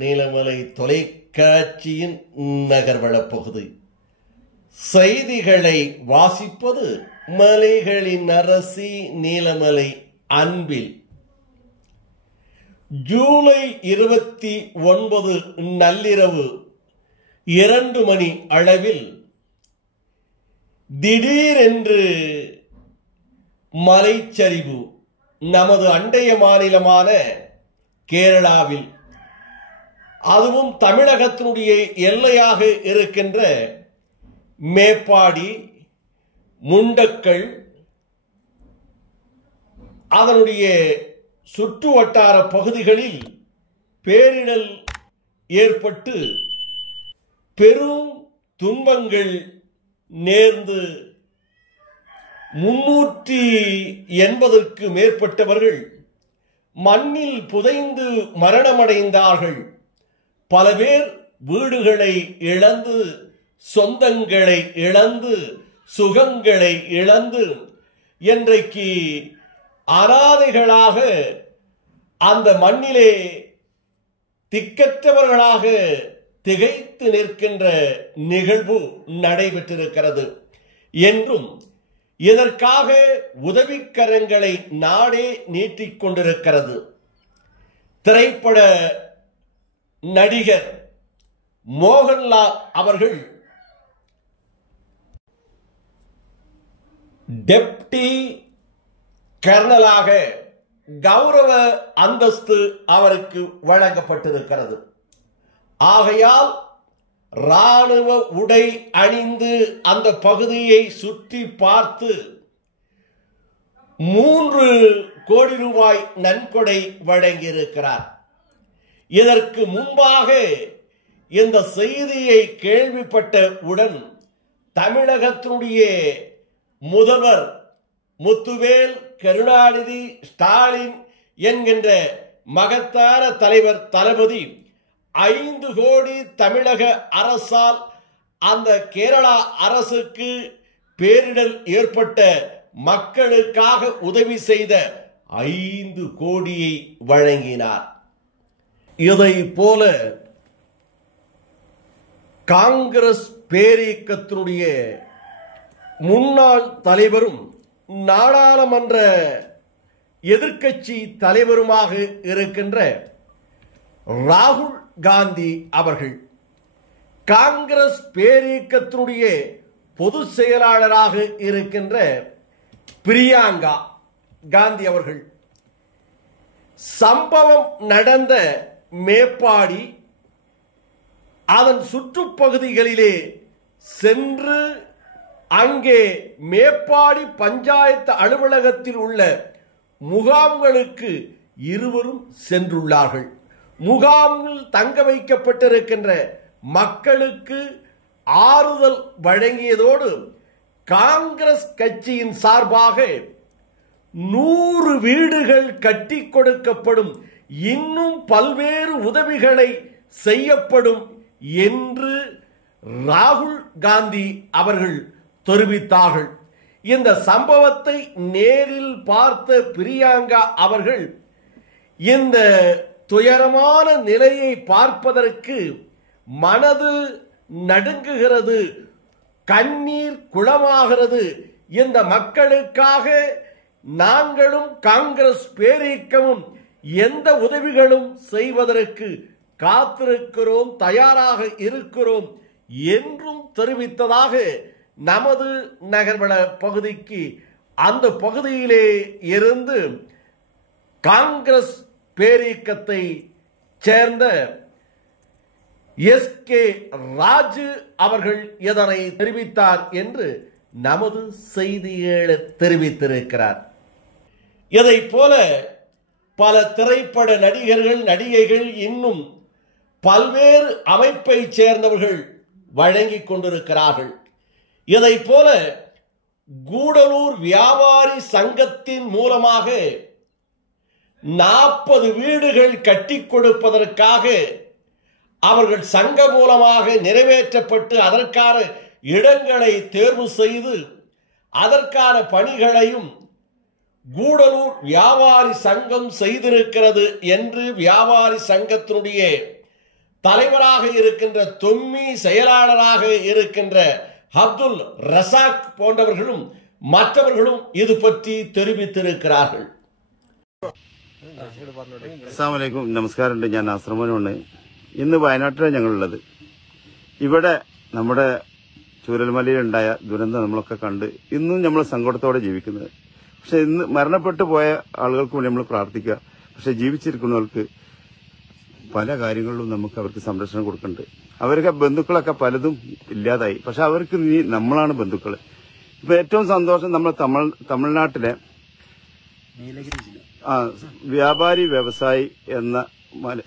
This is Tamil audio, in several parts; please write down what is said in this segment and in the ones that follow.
நீலமலை தொலைக்காட்சியின் நகர்வளப் பகுதி. செய்திகளை வாசிப்பது மலைகளின் அரசி நீலமலை அன்பில். ஜூலை 29 நள்ளிரவு 2 மணி அளவில் திடீரென்று மலைச்சரிவு நமது அண்டைய மாநிலமான கேரளாவில், அதுவும் தமிழகத்தினுடைய எல்லையாக இருக்கின்ற மேப்பாடி, முண்டக்கல், அதனுடைய சுற்று வட்டார பகுதிகளில் பேரிடர் ஏற்பட்டு பெரும் துன்பங்கள் நேர்ந்து 380க்கு மேற்பட்டவர்கள் மண்ணில் புதைந்து மரணமடைந்தார்கள். பல பேர் வீடுகளை இழந்து, சொந்தங்களை இழந்து, சுகங்களை இழந்து இன்றைக்கு அனாதைகளாக அந்த மண்ணிலே திக்கற்றவர்களாக திகைத்து நிற்கின்ற நிகழ்வு நடைபெற்றிருக்கிறது என்றும், இதற்காக உதவிக்கரங்களை நாடே நீட்டிக் கொண்டிருக்கிறது. திரைப்பட நடிகர் மோகன்லால் அவர்கள் டெப்டி கர்னலாக கௌரவ அந்தஸ்து அவருக்கு வழங்கப்பட்டிருக்கிறது. ஆகையால் ராணுவ உடை அணிந்து அந்த பகுதியை சுற்றி பார்த்து 3 கோடி ரூபாய் நன்கொடை வழங்கியிருக்கிறார். இதற்கு முன்பாக இந்த செய்தியை கேள்விப்பட்டவுடன் தமிழகத்தினுடைய முதல்வர் முத்துவேல் கருணாநிதி ஸ்டாலின் என்கின்ற மகத்தான தலைவர் தளபதி 5 கோடி தமிழக அரசால் அந்த கேரளா அரசுக்கு பேரிடர் ஏற்பட்ட மக்களுக்காக உதவி செய்த 5 கோடியை வழங்கினார். இதை போல காங்கிரஸ் பேரியக்கத்தினுடைய முன்னாள் தலைவரும் நாடாளுமன்ற எதிர்க்கட்சி தலைவருமாக இருக்கின்ற ராகுல் காந்தி அவர்கள், காங்கிரஸ் பேரியக்கத்தினுடைய பொதுச் செயலாளராக இருக்கின்ற பிரியங்கா காந்தி அவர்கள், சம்பவம் நடந்த மேப்பாடி அதன் சுற்றுப்பகுதிகளிலே சென்று அங்கே மேப்பாடி பஞ்சாயத்து அலுவலகத்தில் உள்ள முகாம்களுக்கு இருவரும் சென்றுள்ளார்கள். முகாமில் தங்க வைக்கப்பட்டிருக்கின்ற மக்களுக்கு ஆறுதல் வழங்கியதோடு காங்கிரஸ் கட்சியின் சார்பாக 100 வீடுகள் கட்டி கொடுக்கப்படும், இன்னும் பல்வேறு உதவிகளை செய்யப்படும் என்று ராகுல் காந்தி அவர்கள் தெரிவித்தார்கள். இந்த சம்பவத்தை நேரில் பார்த்த பிரியங்கா அவர்கள் இந்த துயரமான நிலையை பார்ப்பதற்கு மனது நடுங்குகிறது, கண்ணீர் குளமாகிறது. இந்த மக்களுக்காக நாங்களும் காங்கிரஸ் பேரியக்கமும் எந்த உதவிகளும் செய்வதற்கு காத்திருக்கிறோம், தயாராக இருக்கிறோம் என்றும் தெரிவித்ததாக நமது நகர்வள பகுதிக்கு அந்த பகுதியிலே இருந்து காங்கிரஸ் பேரியக்கத்தை சேர்ந்த SK ராஜு அவர்கள் இதனை தெரிவித்தார் என்று நமது செய்தியாளர் தெரிவித்திருக்கிறார். இதை போல பல திரைப்பட நடிகர்கள், நடிகைகள், இன்னும் பல்வேறு அமைப்பை சேர்ந்தவர்கள் வழங்கிக் கொண்டிருக்கிறார்கள். இதை போல கூடலூர் வியாபாரி சங்கத்தின் மூலமாக 40 வீடுகள் கட்டி கொடுப்பதற்காக அவர்கள் சங்க மூலமாக நிறைவேற்றப்பட்டு அதற்கான இடங்களை தேர்வு செய்து அதற்கான பணிகளையும் கூடலூர் வியாபாரி சங்கம் செய்திருக்கிறது என்று வியாபாரி சங்கத்தினுடைய தலைவராக இருக்கின்ற தொம்மி செயலாளராக இருக்கின்ற அப்துல் ரசாக் போன்றவர்களும் மற்றவர்களும் இது பற்றி தெரிவித்திருக்கிறார்கள். അസ്സലാമു നമസ്കാരമുണ്ട്. ഞാൻ ആശ്രമമാണ്. ഇന്ന് വയനാട്ടിലാണ് ഞങ്ങളുള്ളത്. ഇവിടെ നമ്മുടെ ചൂരൽമലയിലുണ്ടായ ദുരന്തം നമ്മളൊക്കെ കണ്ട് ഇന്നും നമ്മൾ സങ്കടത്തോടെ ജീവിക്കുന്നത്. പക്ഷെ ഇന്ന് മരണപ്പെട്ടു പോയ ആളുകൾക്ക് വേണ്ടി നമ്മൾ പ്രാർത്ഥിക്കുക. പക്ഷെ ജീവിച്ചിരിക്കുന്നവർക്ക് പല കാര്യങ്ങളിലും നമുക്ക് അവർക്ക് സംരക്ഷണം കൊടുക്കുന്നുണ്ട്. അവർക്ക് ബന്ധുക്കളൊക്കെ പലതും ഇല്ലാതായി. പക്ഷെ അവർക്ക് ഇനി നമ്മളാണ് ബന്ധുക്കൾ. ഇപ്പൊ ഏറ്റവും സന്തോഷം നമ്മൾ തമിഴ്നാട്ടിലെ വ്യാപാരി വ്യവസായി എന്ന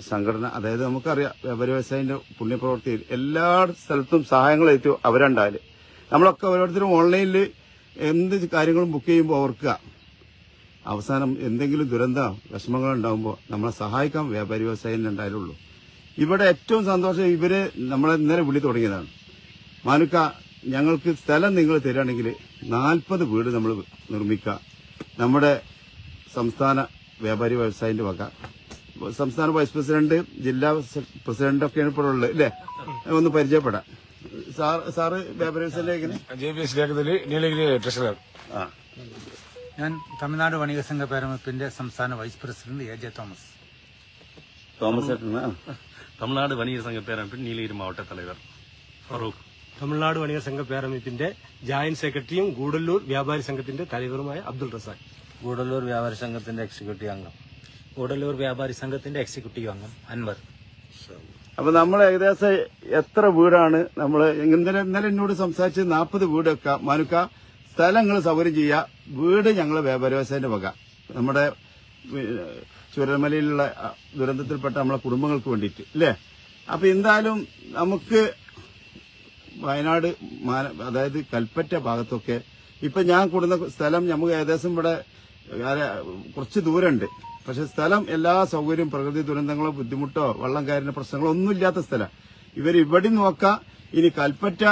സംഘടന, അതായത് നമുക്കറിയാം വ്യാപാരി വ്യവസായിന്റെ പുണ്യപ്രവൃത്തി എല്ലാ സ്ഥലത്തും സഹായങ്ങളേറ്റു അവരുണ്ടായാല് നമ്മളൊക്കെ ഓരോരുത്തരും ഓൺലൈനിൽ എന്ത് കാര്യങ്ങളും ബുക്ക് ചെയ്യുമ്പോൾ ഓർക്കുക, അവസാനം എന്തെങ്കിലും ദുരന്ത വിഷമങ്ങൾ ഉണ്ടാകുമ്പോൾ നമ്മളെ സഹായിക്കാൻ വ്യാപാരി വ്യവസായം ഉണ്ടായാലുള്ളൂ. ഇവിടെ ഏറ്റവും സന്തോഷം ഇവര് നമ്മളെ ഇന്നലെ വിളി തുടങ്ങിയതാണ്. മാനുക്ക, ഞങ്ങൾക്ക് സ്ഥലം നിങ്ങൾ തരികയാണെങ്കിൽ 40 വീട് നമ്മൾ നിർമ്മിക്കുക. നമ്മുടെ സംസ്ഥാന വ്യാപാരി വ്യവസായിന്റെ വക സംസ്ഥാന വൈസ് പ്രസിഡന്റ്, ജില്ലാ പ്രസിഡന്റ് ഒക്കെയാണ് ഇപ്പോൾ ഉള്ളത് അല്ലേ? ഒന്ന് പരിചയപ്പെടാം. സാറ് വ്യാപാരി വ്യവസായ നീലഗിരി ട്രഷറർ. ഞാൻ തമിഴ്നാട് വണിക സംഘ പേരമപ്പിന്റെ സംസ്ഥാന vice president A J Thomas. Tamil Nadu வணிகர் சங்க பேரமைப்பின் நீலகிரி மாவட்ட தலைவர் ഫറൂഖ്. തമിഴ്നാട് വണിക സംഘ പേരമപ്പിന്റെ ജോയിന്റ് സെക്രട്ടറിയും ഗൂഡല്ലൂർ വ്യാപാരി സംഘത്തിന്റെ തലവറുമായ അബ്ദുൾ റസാഖ്. ഗൂഡല്ലൂർ വ്യാപാരി സംഘത്തിന്റെ എക്സിക്യൂട്ടീവ് അംഗം. ഗൂഡല്ലൂർ വ്യാപാരി സംഘത്തിന്റെ എക്സിക്യൂട്ടീവ് അംഗം അൻവർ. അപ്പൊ നമ്മൾ ഏകദേശം എത്ര വീടാണ് നമ്മൾ ഇന്നലെ എന്നോട് സംസാരിച്ച് 40 വീടൊക്കെ മാനുക്ക സ്ഥലങ്ങൾ സൗകര്യം ചെയ്യുക. വീട് ഞങ്ങളെ വ്യാപാരി വ്യവസായത്തിന്റെ വക നമ്മുടെ ചുരൽമലയിലുള്ള ദുരന്തത്തിൽപ്പെട്ട നമ്മളെ കുടുംബങ്ങൾക്ക് വേണ്ടിയിട്ട് അല്ലേ? അപ്പൊ എന്തായാലും നമുക്ക് വയനാട് അതായത് കൽപ്പറ്റ ഭാഗത്തൊക്കെ ഇപ്പൊ ഞാൻ കൂടുന്ന സ്ഥലം നമുക്ക് ഏകദേശം ഇവിടെ കുറച്ച് ദൂരമുണ്ട്. പക്ഷെ സ്ഥലം എല്ലാ സൗകര്യവും പ്രകൃതി ദുരന്തങ്ങളോ ബുദ്ധിമുട്ടോ വെള്ളം കയറുന്ന പ്രശ്നങ്ങളോ ഒന്നുമില്ലാത്ത സ്ഥലം. ഇവിടെ നോക്കാം. ഇനി കൽപ്പറ്റ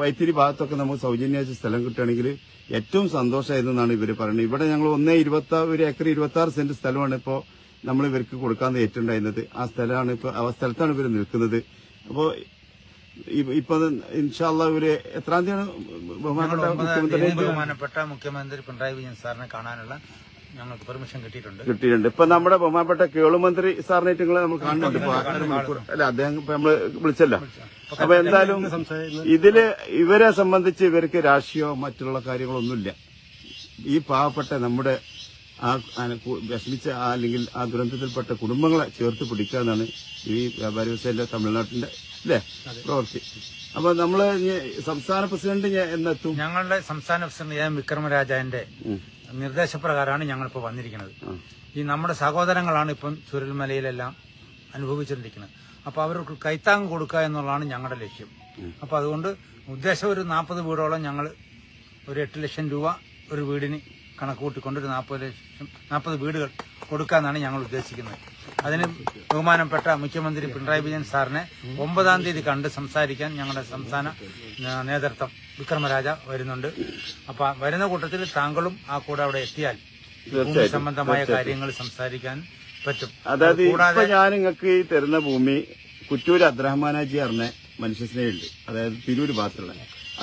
വൈത്തിരി ഭാഗത്തൊക്കെ നമുക്ക് സൗജന്യ സ്ഥലം കിട്ടുകയാണെങ്കിൽ ഏറ്റവും സന്തോഷമായിരുന്നാണ് ഇവര് പറയുന്നത്. ഇവിടെ ഞങ്ങൾ 1 ഏക്കർ 26 സെന്റ് സ്ഥലമാണ് ഇപ്പോ നമ്മൾ ഇവർക്ക് കൊടുക്കാൻ ഏറ്റുണ്ടായിരുന്നത്. ആ സ്ഥലമാണ് ഇപ്പൊ ആ സ്ഥലത്താണ് ഇവർ നിൽക്കുന്നത്. അപ്പോ ഇപ്പൊ ഇൻഷാല്ലാ ഇവര് എത്രാം തീയതിയാണ് ബഹുമാനപ്പെട്ട മുഖ്യമന്ത്രി പിണറായി വിജയൻ സാറിനെ കാണാനുള്ള ഞങ്ങൾക്ക് പെർമിഷൻ കിട്ടിയിട്ടുണ്ട്. ഇപ്പൊ നമ്മുടെ ബഹുമാനപ്പെട്ട കേളുമന്ത്രി സാറിനായിട്ട് നമ്മൾ കാണുന്നുണ്ട്. അല്ല, അദ്ദേഹം ഇപ്പൊ നമ്മള് വിളിച്ചല്ലോ. അപ്പൊ എന്തായാലും ഇതില് ഇവരെ സംബന്ധിച്ച് ഇവർക്ക് രാഷ്ട്രീയമോ മറ്റുള്ള കാര്യങ്ങളൊന്നുമില്ല. ഈ പാവപ്പെട്ട നമ്മുടെ ആ വിഷമിച്ച അല്ലെങ്കിൽ ആ ദുരന്തത്തിൽപ്പെട്ട കുടുംബങ്ങളെ ചേർത്ത് പിടിക്കുക എന്നാണ് ഈ വ്യാപാരി വ്യവസായ തമിഴ്നാട്ടിന്റെ അല്ലേ പ്രവൃത്തി. അപ്പൊ നമ്മള് സംസ്ഥാന പ്രസിഡന്റ് എന്നെത്തും. ഞങ്ങളുടെ സംസ്ഥാന പ്രസിഡന്റ് എം വിക്രമരാജന്റെ നിർദ്ദേശപ്രകാരമാണ് ഞങ്ങളിപ്പോ വന്നിരിക്കുന്നത്. ഈ നമ്മുടെ സഹോദരങ്ങളാണ് ഇപ്പം ചുരൽമലയിലെല്ലാം അനുഭവിച്ചിരിക്കുന്നത്. അപ്പൊ അവർക്ക് കൈത്താങ് കൊടുക്കുക എന്നുള്ളതാണ് ഞങ്ങളുടെ ലക്ഷ്യം. അപ്പൊ അതുകൊണ്ട് ഉദ്ദേശം ഒരു 40 വീടോളം ഞങ്ങൾ ഒരു 8 ലക്ഷം രൂപ ഒരു വീടിന് കണക്ക് കൂട്ടിക്കൊണ്ട് ഒരു 40 വീടുകൾ കൊടുക്കാന്നാണ് ഞങ്ങൾ ഉദ്ദേശിക്കുന്നത്. അതിന് ബഹുമാനപ്പെട്ട മുഖ്യമന്ത്രി പിണറായി വിജയൻ സാറിനെ 9-ാം തീയതി കണ്ട് സംസാരിക്കാൻ ഞങ്ങളുടെ സംസ്ഥാന നേതൃത്വം വിക്രമരാജ വരുന്നുണ്ട്. അപ്പൊ വരുന്ന കൂട്ടത്തിൽ താങ്കളും ആ കൂടെ അവിടെ എത്തിയാൽ ഭൂമി സംബന്ധമായ കാര്യങ്ങൾ സംസാരിക്കാൻ പറ്റും. അതായത് ഇപ്പൊ ഞാൻ നിങ്ങൾക്ക് ഈ തരുന്ന ഭൂമി കുറ്റൂർ അബ്ദുറഹ്മാനാജി അറിഞ്ഞ മനുഷ്യസ്നേഹമുണ്ട്, അതായത് തിരൂര് ഭാഗത്തുള്ള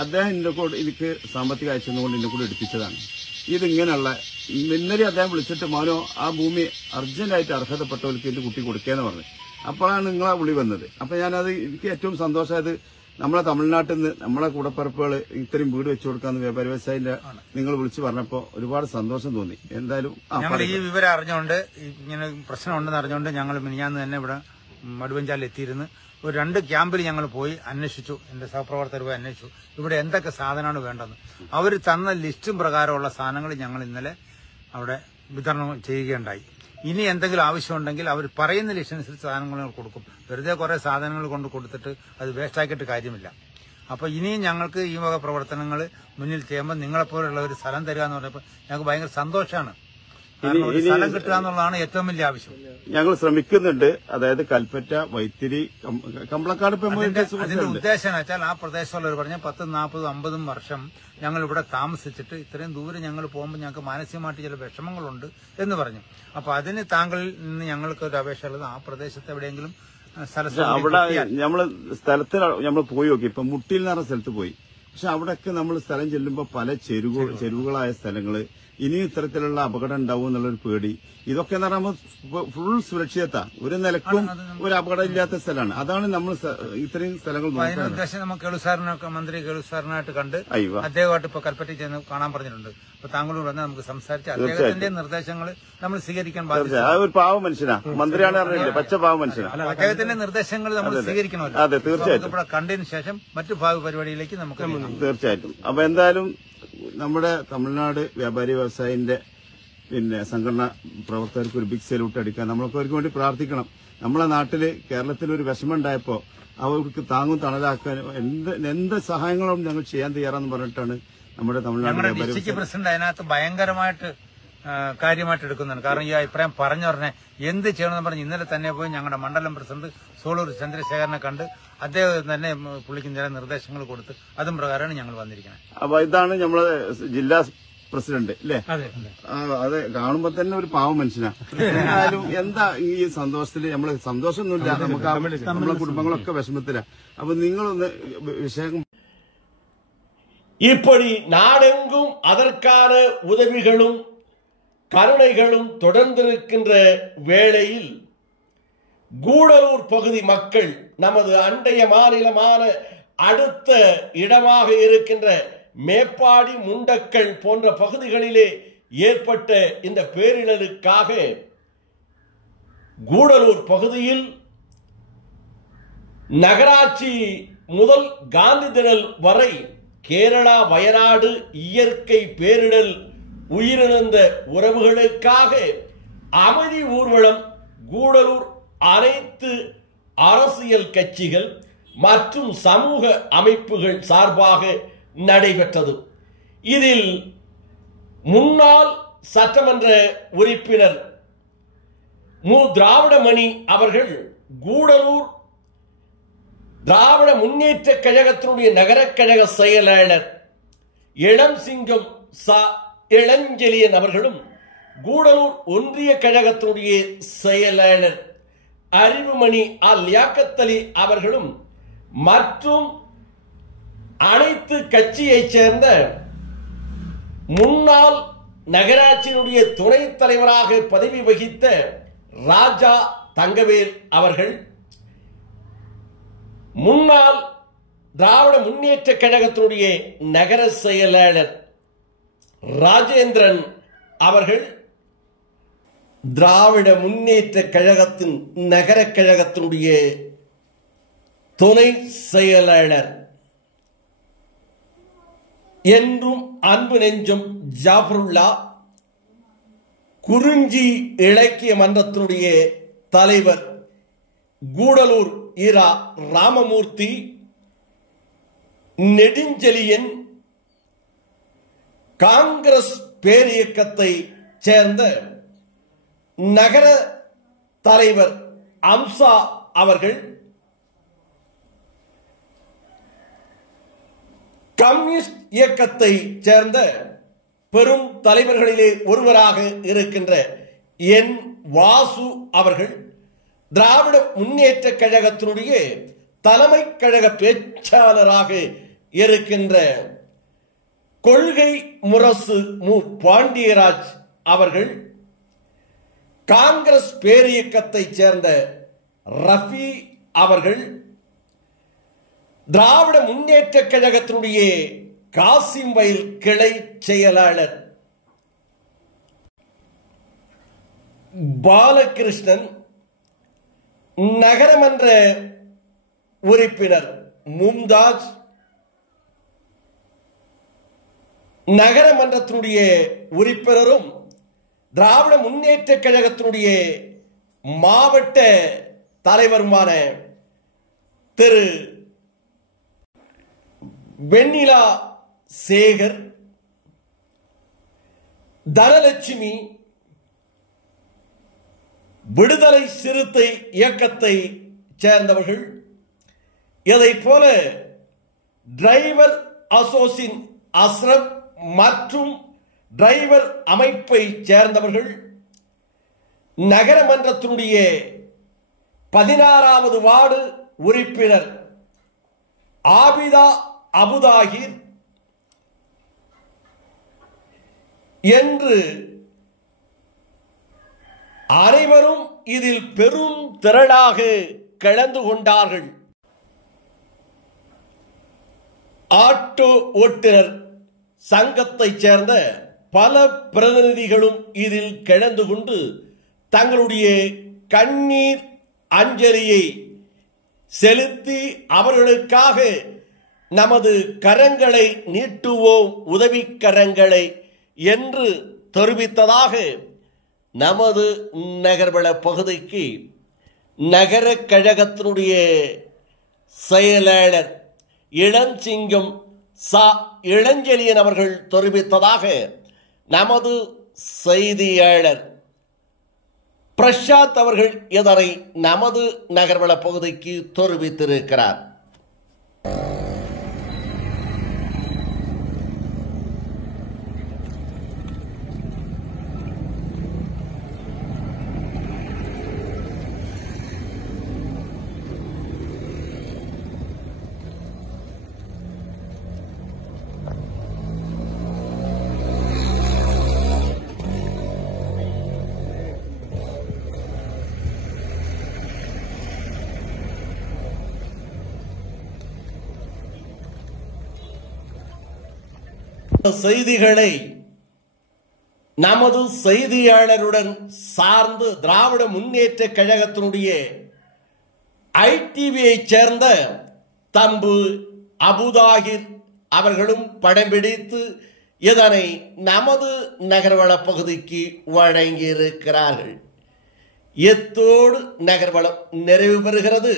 അദ്ദേഹം എനിക്ക് സാമ്പത്തിക അയച്ചതുകൊണ്ട് എന്നെ കൂടെ എടുപ്പിച്ചതാണ്. ഇതിങ്ങനെയുള്ള ഇന്നലെ അദ്ദേഹം വിളിച്ചിട്ട് മോനോ ആ ഭൂമി അർജന്റായിട്ട് അർഹതപ്പെട്ടവർക്ക് എന്റെ കുട്ടി കൊടുക്കേന്ന് പറഞ്ഞു. അപ്പോഴാണ് നിങ്ങളാ വിളി വന്നത്. അപ്പൊ ഞാനത് എനിക്ക് ഏറ്റവും സന്തോഷമായത് നമ്മളെ തമിഴ്നാട്ടിൽ നിന്ന് നമ്മളെ കൂടപ്പറപ്പുകൾ ഇത്രയും വീട് വെച്ചു കൊടുക്കാന്ന് വ്യാപാരി വ്യവസായിന്റെ നിങ്ങൾ വിളിച്ചു പറഞ്ഞപ്പോ ഒരുപാട് സന്തോഷം തോന്നി. എന്തായാലും ഞങ്ങൾ ഈ വിവരം അറിഞ്ഞുകൊണ്ട് ഇങ്ങനെ പ്രശ്നമുണ്ടെന്ന് അറിഞ്ഞുകൊണ്ട് ഞങ്ങൾ മിനിഞ്ഞാന്ന് തന്നെ ഇവിടെ മടുവഞ്ചാലിൽ എത്തിയിരുന്ന് ഒരു 2 ക്യാമ്പിൽ ഞങ്ങൾ പോയി അന്വേഷിച്ചു. എന്റെ സഹപ്രവർത്തകർ പോയി അന്വേഷിച്ചു ഇവിടെ എന്തൊക്കെ സാധനമാണ് വേണ്ടതെന്ന്. അവർ തന്ന ലിസ്റ്റും പ്രകാരമുള്ള സാധനങ്ങൾ ഞങ്ങൾ ഇന്നലെ അവിടെ വിതരണം ചെയ്യുകയുണ്ടായി. ഇനി എന്തെങ്കിലും ആവശ്യമുണ്ടെങ്കിൽ അവർ പറയുന്ന ലിസ്റ്റനുസരിച്ച് സാധനങ്ങൾ കൊടുക്കും. വെറുതെ കുറെ സാധനങ്ങൾ കൊണ്ട് കൊടുത്തിട്ട് അത് വേസ്റ്റാക്കിയിട്ട് കാര്യമില്ല. അപ്പൊ ഇനിയും ഞങ്ങൾക്ക് ഈ വക പ്രവർത്തനങ്ങൾ മുന്നിൽ ചെയ്യുമ്പോൾ നിങ്ങളെപ്പോലുള്ള ഒരു സ്ഥലം തരിക എന്ന് പറഞ്ഞപ്പോൾ ഞങ്ങൾക്ക് ഭയങ്കര സന്തോഷമാണ്. കാരണം ഒരു സ്ഥലം കിട്ടുക എന്നുള്ളതാണ് ഏറ്റവും വലിയ ആവശ്യം. ഞങ്ങൾ ശ്രമിക്കുന്നുണ്ട്. അതായത് കൽപ്പറ്റ, വൈത്തിരി, കമ്പളക്കാട്. അതിന്റെ ഉദ്ദേശം എന്ന് വെച്ചാൽ ആ പ്രദേശത്തുള്ളവർ പറഞ്ഞ 10, 40, 50 വർഷം ഞങ്ങൾ ഇവിടെ താമസിച്ചിട്ട് ഇത്രയും ദൂരം ഞങ്ങൾ പോകുമ്പോൾ ഞങ്ങൾക്ക് മാനസികമായിട്ട് ചില വിഷമങ്ങളുണ്ട് എന്ന് പറഞ്ഞു. അപ്പൊ അതിന് താങ്കളിൽ നിന്ന് ഞങ്ങൾക്ക് ഒരു അപേക്ഷ ഉള്ളത് ആ പ്രദേശത്ത് എവിടെയെങ്കിലും അവിടെ നമ്മള് സ്ഥലത്തിൽ നമ്മൾ പോയി നോക്കി. ഇപ്പൊ മുട്ടിയിൽ എന്ന് പറഞ്ഞ സ്ഥലത്ത് പോയി. പക്ഷെ അവിടെയൊക്കെ നമ്മൾ സ്ഥലം ചെല്ലുമ്പോൾ പല ചെരുവുകളായ സ്ഥലങ്ങള്, ഇനിയും ഇത്തരത്തിലുള്ള അപകടം ഉണ്ടാവും എന്നുള്ളൊരു പേടി. ഇതൊക്കെ എന്ന് പറയുമ്പോൾ ഫുൾ സുരക്ഷിതത്വ, ഒരു നിലക്കും ഒരു അപകടം ഇല്ലാത്ത സ്ഥലമാണ്. അതാണ് നമ്മൾ ഇത്രയും സ്ഥലങ്ങൾ നോക്കുന്നത്. ഉദ്ദേശം നമുക്ക് കേളുസാറിനൊക്കെ മന്ത്രി കേളുസാറിനായിട്ട് കണ്ട് അദ്ദേഹമായിട്ട് ഇപ്പൊ കൽപ്പറ്റയിൽ ചെന്ന് കാണാൻ പറഞ്ഞിട്ടുണ്ട്. അപ്പൊ താങ്കളോട് പറഞ്ഞാൽ നമുക്ക് സംസാരിച്ച് അദ്ദേഹത്തിന്റെ നിർദ്ദേശങ്ങൾ നമ്മൾ സ്വീകരിക്കാൻ ബാധ്യത. ഒരു പാവ മനുഷ്യനാ, മന്ത്രിയാണ് അറിയില്ല, പച്ച പാവ മനുഷ്യനാണ്. അദ്ദേഹത്തിന്റെ നിർദ്ദേശങ്ങൾ നമ്മൾ സ്വീകരിക്കണമല്ലോ. അതെ, തീർച്ചയായിട്ടും. ഇവിടെ കണ്ടതിന് ശേഷം മറ്റു ഭാവി പരിപാടിയിലേക്ക് നമുക്ക് തീർച്ചയായിട്ടും. അപ്പൊ എന്തായാലും നമ്മുടെ തമിഴ്നാട് വ്യാപാരി വ്യവസായിന്റെ സംഘടന പ്രവർത്തകർക്ക് ഒരു ബിഗ് സല്യൂട്ട് അടിക്കാൻ നമ്മളൊക്കെ അവർക്ക് വേണ്ടി പ്രാർത്ഥിക്കണം. നമ്മളെ നാട്ടില് കേരളത്തിൽ ഒരു വിഷമം ഉണ്ടായപ്പോ അവർക്ക് താങ്ങും തണലാക്കാനും എന്ത് സഹായങ്ങളും ഞങ്ങൾ ചെയ്യാൻ തയ്യാറാന്ന് പറഞ്ഞിട്ടാണ് നമ്മുടെ തമിഴ്നാട് ഡിസ്ട്രിക്ട് പ്രസിഡന്റ് അതിനകത്ത് ഭയങ്കരമായിട്ട് കാര്യമായിട്ട് എടുക്കുന്നുണ്ട്. കാരണം ഈ അഭിപ്രായം പറഞ്ഞ എന്ത് ചെയ്യണമെന്ന് പറഞ്ഞ് ഇന്നലെ തന്നെ പോയി ഞങ്ങളുടെ മണ്ഡലം പ്രസിഡന്റ് സോളൂർ ചന്ദ്രശേഖരനെ കണ്ട് അദ്ദേഹം തന്നെ പുള്ളിക്ക് ചില നിർദ്ദേശങ്ങൾ കൊടുത്ത് അതും പ്രകാരമാണ് ഞങ്ങൾ വന്നിരിക്കുന്നത്. അപ്പൊ ഇതാണ് നമ്മളെ ജില്ലാ പ്രസിഡന്റ് അല്ലേ? അതെ, കാണുമ്പോ തന്നെ ഒരു പാവ മനുഷ്യനാ. എന്നാലും എന്താ ഈ സന്തോഷത്തില് നമ്മള് സന്തോഷമൊന്നുമില്ല, നമുക്ക് നമ്മളെ കുടുംബങ്ങളൊക്കെ വിഷമത്തില. അപ്പൊ നിങ്ങളൊന്ന് விஷயம் இப்படி நாடெங்கும் அதற்கான உதவிகளும் கருணைகளும் தொடர்ந்திருக்கின்ற வேளையில் கூடலூர் பகுதி மக்கள் நமது அண்டைய மாநிலமான அடுத்த இடமாக இருக்கின்ற மேப்பாடி, முண்டக்கல் போன்ற பகுதிகளிலே ஏற்பட்ட இந்த பேரிடருக்காக கூடலூர் பகுதியில் நகராட்சி முதல் காந்தி திடல் வரை கேரளா, வயநாடு இயற்கை பேரிடர் உயிரிழந்த உறவுகளுக்காக அமைதி ஊர்வலம் கூடலூர் அனைத்து அரசியல் கட்சிகள் மற்றும் சமூக அமைப்புகள் சார்பாக நடைபெற்றது. இதில் முன்னாள் சட்டமன்ற உறுப்பினர் மு. திராவிடமணி அவர்கள் கூடலூர் திராவிட முன்னேற்ற கழகத்தினுடைய நகர கழக செயலாளர் இளம் சிங்கம் இளஞ்செழியன் அவர்களும், கூடலூர் ஒன்றிய கழகத்தினுடைய செயலாளர் அறிவுமணி லியாக்கத்தலி அவர்களும் மற்றும் அனைத்து கட்சியைச் சேர்ந்த முன்னாள் நகராட்சியினுடைய துணைத் தலைவராக பதவி வகித்த ராஜா தங்கவேல் அவர்கள், முன்னாள் திராவிட முன்னேற்ற கழகத்தினுடைய நகர செயலாளர் ராஜேந்திரன் அவர்கள், திராவிட முன்னேற்ற கழகத்தின் நகர கழகத்தினுடைய துணை செயலாளர் என்றும் அன்பு நெஞ்சம் ஜாஃபருல்லா, குறிஞ்சி இலக்கிய மன்றத்தினுடைய தலைவர் கூடலூர் இரா ராமமூர்த்தி, நெடுஞ்செழியன், காங்கிரஸ் பேரியக்கத்தை சேர்ந்த நகர தலைவர் அம்சா அவர்கள், கம்யூனிஸ்ட் இயக்கத்தை சேர்ந்த பெரும் தலைவர்களிலே ஒருவராக இருக்கின்ற என் வாசு அவர்கள், திராவிட முன்னேற்ற கழகத்தினுடைய தலைமை கழக பேச்சாளராக இருக்கின்ற கொள்கை முரசு மு. பாண்டியராஜ் அவர்கள், காங்கிரஸ் பேரியக்கத்தை சேர்ந்த ரஃபி அவர்கள், திராவிட முன்னேற்ற கழகத்தினுடைய காசிம்வயல் கிளை செயலாளர் பாலகிருஷ்ணன், நகரமன்ற உறுப்பினர் மும்தாஜ், நகரமன்றத்தினுடைய உறுப்பினரும் திராவிட முன்னேற்ற கழகத்தினுடைய மாவட்ட தலைவருமான திரு வெண்ணிலா சேகர், தனலட்சுமி, விடுதலை சிறுத்தை இயக்கத்தை சேர்ந்தவர்கள், இதைப் போல டிரைவர் அசோசின் அஸ்ரப் மற்றும் டிரைவர் அமைப்பை சேர்ந்தவர்கள், நகரமன்றத்தினுடைய 16வது வார்டு உறுப்பினர் ஆபிதா அபுதாகிர் என்று அனைவரும் இதில் பெரும் திரளாக கலந்து கொண்டார்கள். ஆட்டோ ஓட்டுநர் சங்கத்தைச் சேர்ந்த பல பிரதிநிதிகளும் இதில் கலந்து கொண்டு தங்களுடைய கண்ணீர் அஞ்சலியை செலுத்தி அவர்களுக்காக நமது கரங்களை நீட்டுவோம், உதவி கரங்களை என்று தெரிவித்ததாக நமது நகர்வள பகுதிக்கு நகர கழகத்தினுடைய செயலாளர் இளஞ்சிங்கம் இளஞ்செழியன் அவர்கள் தெரிவித்ததாக நமது செய்தியாளர் பிரசாத் அவர்கள் இதனை நமது நகர்வள பகுதிக்கு தெரிவித்திருக்கிறார். செய்திகளை நமது செய்தியாளருடன் சார்ந்து திராவிட முன்னேற்ற கழகத்தினுடைய ஐடிவியை சேர்ந்த தம்பு அபுதாகிர் அவர்களும் படம் பிடித்து இதனை நமது நகர்வள பகுதிக்கு வழங்கியிருக்கிறார்கள். எத்தோடு நகர்வளம் நிறைவு பெறுகிறது.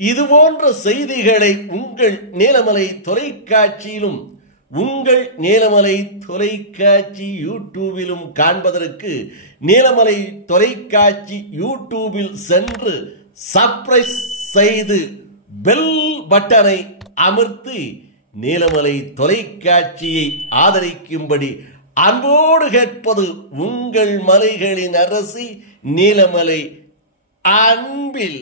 இதுபோன்ற செய்திகளை உங்கள் நீலமலை தொலைக்காட்சியிலும் உங்கள் நீலமலை தொலைக்காட்சி யூடியூபிலும் காண்பதற்கு நீலமலை தொலைக்காட்சி யூடியூபில் சென்று சப்ஸ்கிரைப் செய்து பெல் பட்டனை அமர்த்தி நீலமலை தொலைக்காட்சியை ஆதரிக்கும்படி அன்போடு கேட்பது உங்கள் மலைகளின் அரசி நீலமலை. அன்பில்